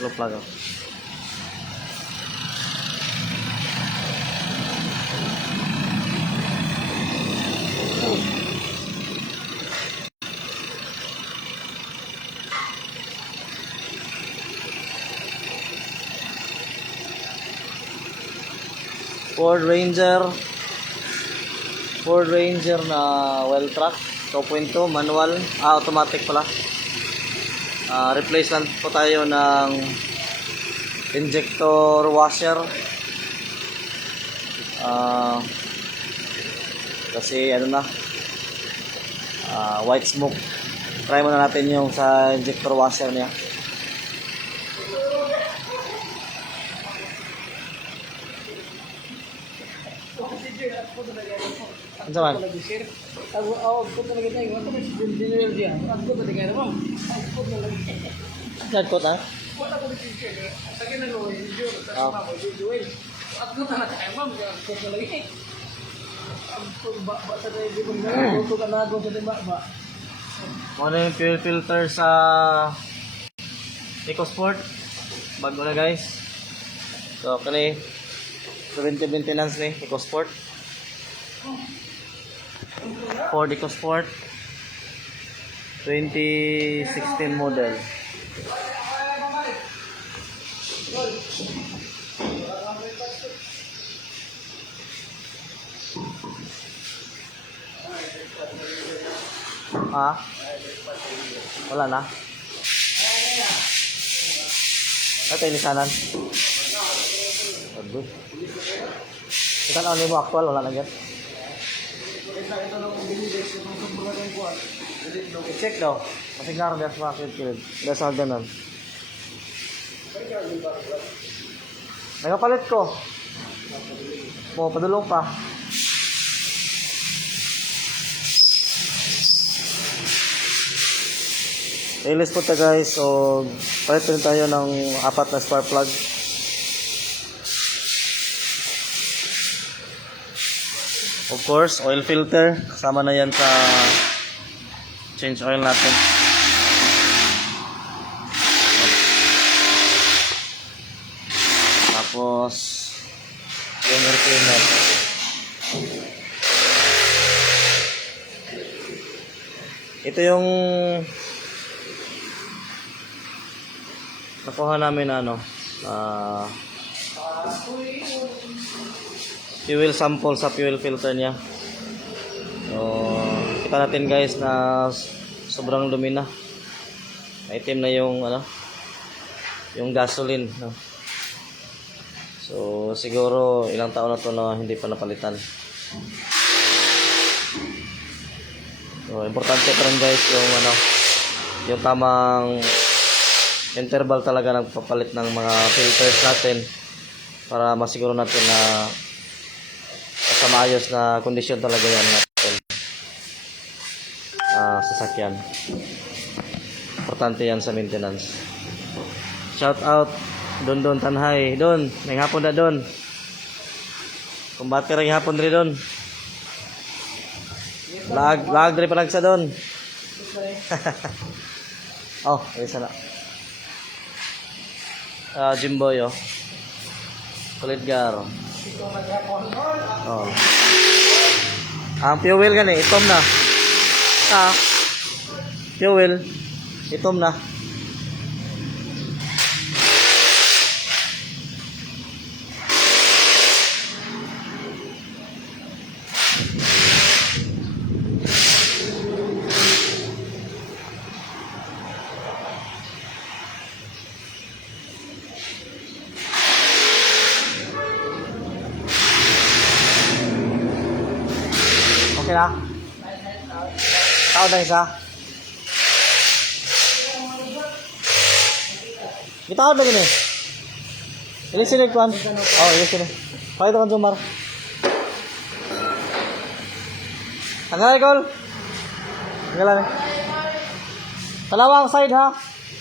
Low plug. Ford Ranger na well track 2.2 manual, automatic pala. Replace lang po tayo ng injector washer. Kasi ano na, white smoke. Try muna natin yung sa injector washer niya. Ano man? Nagkot ha? Ano yung fuel filter sa EcoSport? Bago na guys. So, kani preventive maintenance ni EcoSport. Ford EcoSport 2016 model. Wala na. Ito yung lisanan. Good. Ito na mo actual, wala na dyan. I-check daw. Masignaran dyan sa mga kilid. Dahil sa ganon. Nagapalit ko. Padulong pa. Ilis po tayo guys. So, palit rin tayo ng 4 na spark plug. Of course, oil filter. Kasama na yan sa change oil natin. Tapos, yung air cleaner. Ito yung nakuha namin fuel sample sa fuel filter niya. So, kita natin guys na sobrang dumi na. Item na yung yung gasoline, no? So, siguro ilang taon na to na hindi pa napalitan. So, importante pa rin guys yung tamang interval talaga ng papalit ng mga filters natin para masiguro natin na sa maayos na kondisyon talaga yan natin sasakyan. Importante yan sa maintenance. Shout out Don Tanhay. Don, may hapon na Don. Kumbate rin hapon rin Don. Lag rin pa lang sa Don. Oh, isa na. Jimboy kulit garo. Oh. Ang fuel gani itom na. Fuel itom na. Okay na? Tao na isa? Gitawad lagi ni. Ilisin kuan. Oh, ilisin. Pakita kan sumar. Tanggalay kol. Tanggalan. Kalawang side ha.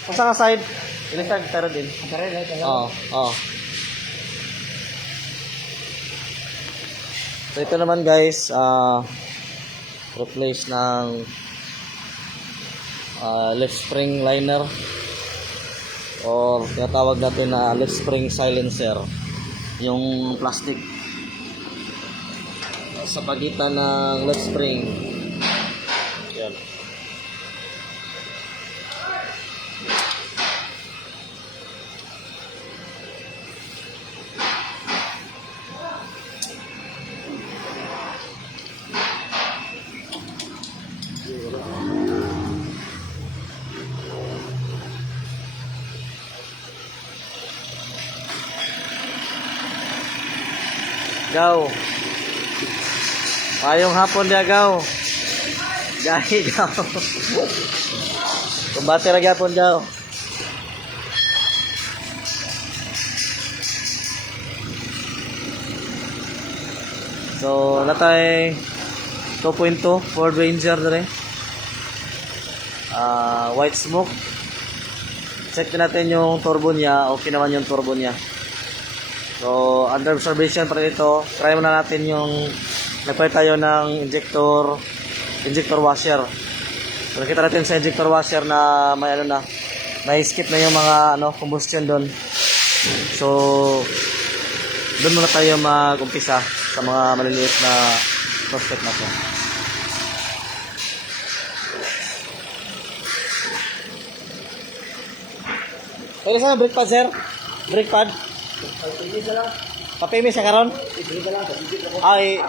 Usa ka side. Ilisan tara din. Tara din. Oh. So ito naman guys, replace ng left spring liner or tinatawag natin na left spring silencer, yung plastic sa pagitan ng left spring. Yan. Gaw. Payong hapon dia gaw. Gahi gaw. Kumbate ra gyapon gaw. So natay 2.2 Ford Ranger dere. White smoke. Check natin yung turbo niya. Okay naman yung turbo niya. So, under observation pa rin ito. Try muna natin yung nagpalit tayo ng injector washer. So, nakita natin sa injector washer na may ano na, may skip na yung mga combustion doon. So, doon muna tayo mag-umpisa sa mga maliliit na prospect natin. Pwede sana brake pad, sir? Brake pad? Papimi siya karon? Ay,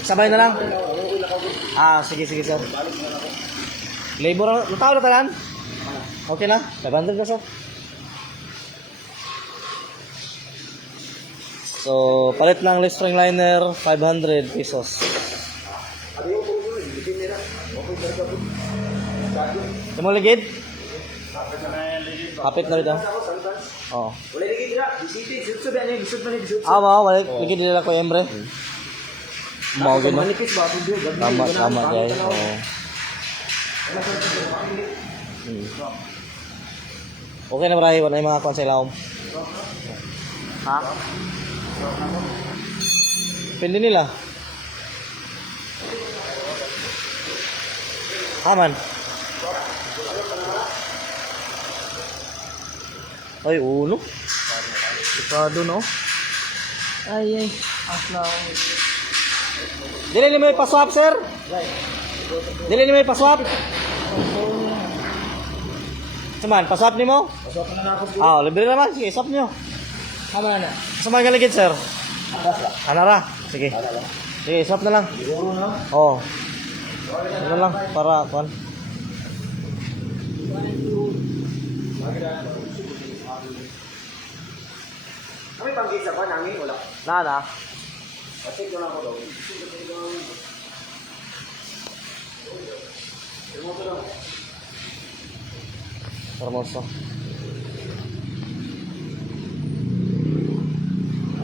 sabay na lang. Sige sir. Labor na tao na tanan? Okay na? 500 na sir. So, palit ng left spring liner, 500 pesos. Tumong ligid? Kapit na rin daw. Oo. Wala ligid dira, bisiti, bisut ba ni, bisut man ni, bisut. Wala ligid nila ko Emre. Mao gyud no. Manipis ba pud gyud. Tama guys. Oo. Okay na barahi, wala yung mga konselahom. Ha? Pindi nila. Aman. Ay, uno. Ikado no. Ay. Aslaw. Dili ni may paswap, sir? Dili ni may paswap? Saman, paswap ni mo? Pasok na ako. Libre naman. Sige, swap nyo. Tama na. Saan galigid, sir? Anara. Sige. Sige, swap na lang. Siguro no. Oo. Ano lang, para, kuan. Kami panggisa pa nangin wala. Na. Kasi ko na ako daw. Hermoso.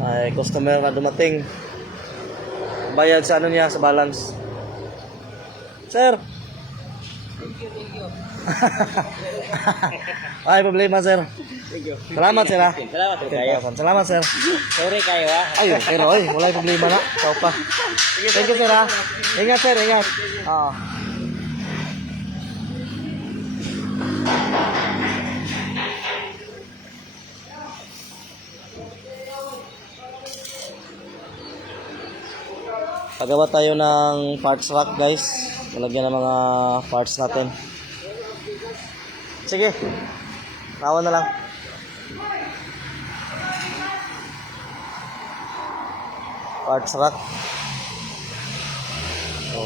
Ay, customer na dumating. Bayad sa niya, sa balance. Sir. Thank you. Ay, problema, sir. Thank you. Salamat, sir, ha? Salamat kayo. Salamat, sir. Sorry kayo ha. Ay, pero wala problema na. Ikaw pa. Thank you, sir, ha? Ingat, sir, ingat. Oo. Pagawa tayo ng parts rack, guys. Malagyan ng mga parts natin. Sige. Tawa na lang. Parts rack. So,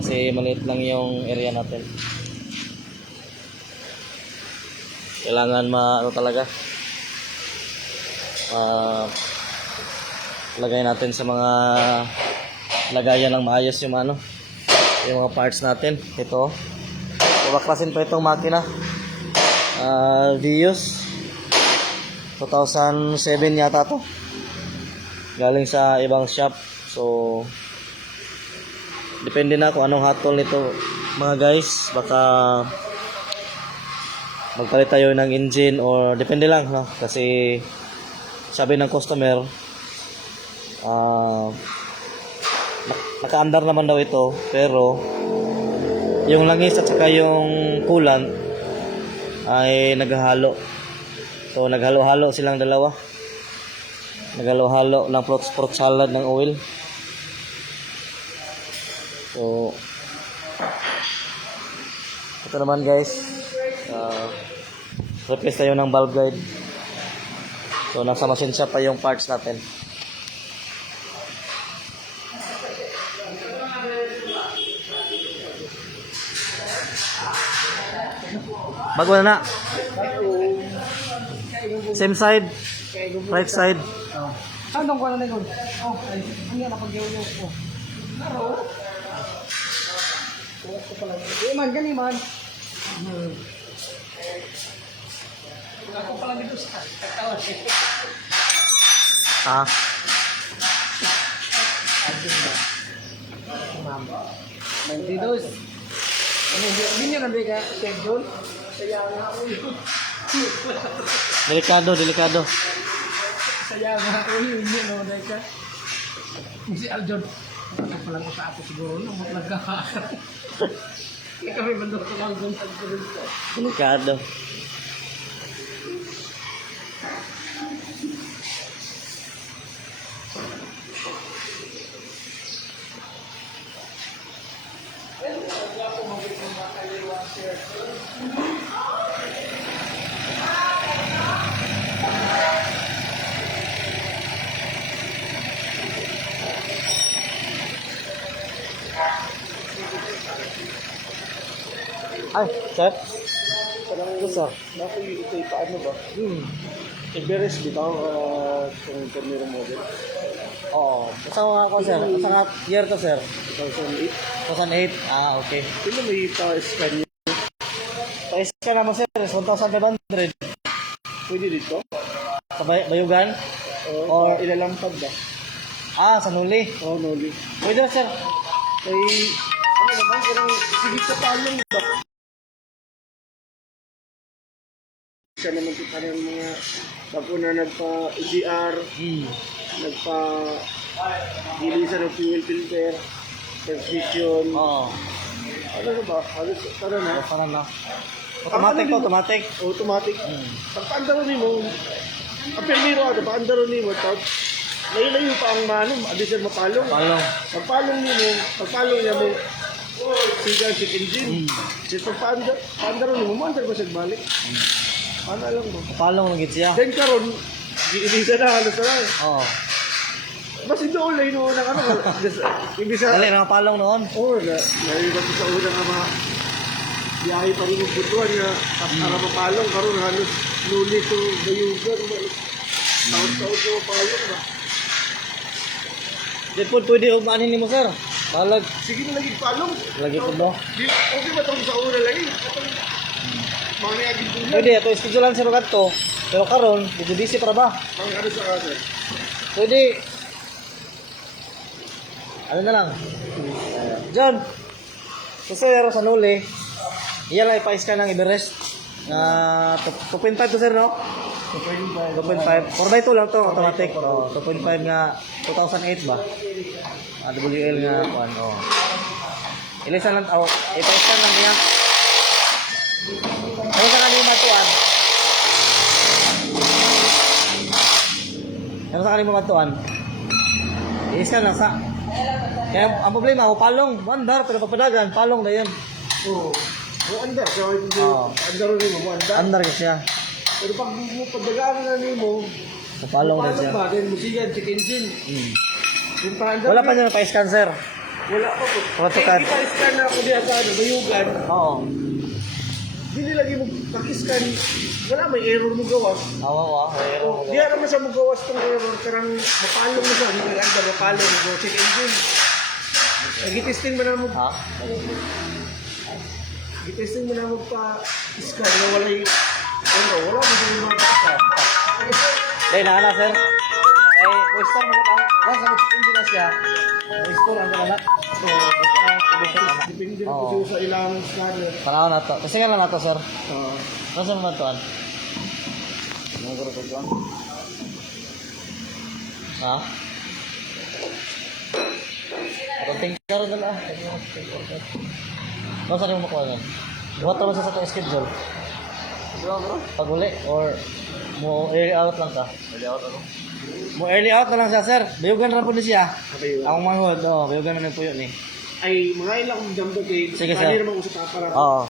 kasi maliit lang yung area natin. Kailangan talaga. Lagay natin sa mga lagayan ng maayos yung yung mga parts natin. Ito. Baklasin pa itong makina. Vios 2007 yata to. Galing sa ibang shop. So depende na kung anong hatol nito mga guys. Baka magpalit tayo ng engine or depende lang, no? Kasi sabi ng customer nakaandar naman daw ito, pero yung langis at saka yung coolant ay naghahalo. So naghalo-halo silang dalawa. Naghalo-halo ng fruit salad ng oil. So ito naman guys, replace tayo ng valve guide. So nasa machine shop pa yung parts natin. Bago na. Same side, right side. Andong ko na ngon. Oh, ay, ano na pag yung oh. Naro. Ko pala. Man gani man. Ako pala dito sa tawa. Ah, Mandidos. Ano hindi na bega schedule. Kaya nga ako yun. delikado. Saya nga ako yun no deka. Si Aljon. Ako pala ko sa ako siguro no magkaka. Kami mandok ko lang sa siguro. Delikado. Ay, sir. Ito, sir. Naku, ito paano ba? Everest bitaw kung termino model. Oo. Basta nga ako, sir. Basta nga year to, sir. 2008. 2008. Ah, okay. Sino may pa-scan niya? Pais ka naman, sir. 1,500. Pwede dito? Sa Bayugan? O ilalampad ba? Ah, sa Nuli. Oo, noli. Pwede na, sir. Ay, ano naman, parang sigit sa palong ba? Siya naman ito parang mga bago na nagpa-EGR, nagpa-gilisan ng fuel filter, transmission, Oo. ano na ba? Halos, tara na. Parang na. Automatic po, automatic. Automatic. Pagpaandaro ni mo, ang permiro ako, pagpaandaro ni mo, layo-layo pa ang manong, addition mapalong. Palong. Pagpalong niya mo, sigang check engine. Kasi pagpaandaro ni mo, maandar ba siya balik? Ano lang mo? Palong lang siya. Then karon, isa na, halos na lang. Oo. Mas ito ulay noon ng ano, ibig sa... Dali, nakapalong noon. Oo, narinig ko sa una nga mga biyahe pa rin yung butuan na para mapalong, karon halos luli to bayugan, taon-taon ko mapalong ba? Di po, pwede umanin ni mo, sir. Balag. Sige na lagi palong. Lagi po mo. Okay ba itong sa una lagi? Mga niyagin ko lang. Pwede, ito schedulean sir agad to. Pero karon, busy para ba? Ang ano sa kasi? Pwede. Ano na lang? John. Kasi sir, sa Nuli, iyan lang ipa-scan ng Everest. Na 2.5 to sir, no? 2.5. 4x2 lang to, automatic. 2.5 nga, 2008 ba? WL nga, ano. Ilisan lang, ipa-scan lang niya. Ayun sa kanina matuan. Ayun sa kanina matuan. I-scan lang sa. Kaya ang problema, palong. Mandar, pero papadagan, palong na yun. Oo. Yung andar, kaya hindi andar rin mo, andar. Andar ka siya. Pero pag mo pagdagaan na ni mo, Palong na siya. ba? Then musigan, check engine. Yung pa-andar. Wala pa niya pa-scan, sir. Wala pa po. Protocol. Kaya kita-scan na ako diya sa ano, bayugan. Oo. Hindi lagi mo pag-scan, wala may error mo gawas. Awa. Di naman siya mo gawas tong error, karang mapalong mo siya, hindi andar, mapalong mo, check engine. Nag-testing mo na mo, Ha? gitesting mo na mo pa-scan na wala yung, wala mo sa mga bata. Dahil na, sir. Eh, booster mo ka. Once na mag-scan na siya, booster ang kalalak. So, booster ang booster na. Depende na po sa ilang scanner. Panahon na to. Kasi nga lang na to, sir. Oo. Nasa mo na to, an? Ano ko rin to, an? Ha? Atong tingkaro na lang. Basta rin mo makuha nun. Buhat naman sa itong schedule. Pag uli, or mo early out lang ka? Early out ako? Mo early out na lang siya, sir. Bayugan rin po na siya. Akong manghod, bayugan na po yun eh. Ay, mga ilang jumbo kay Sige, kanya sir. naman ko sa para Oo.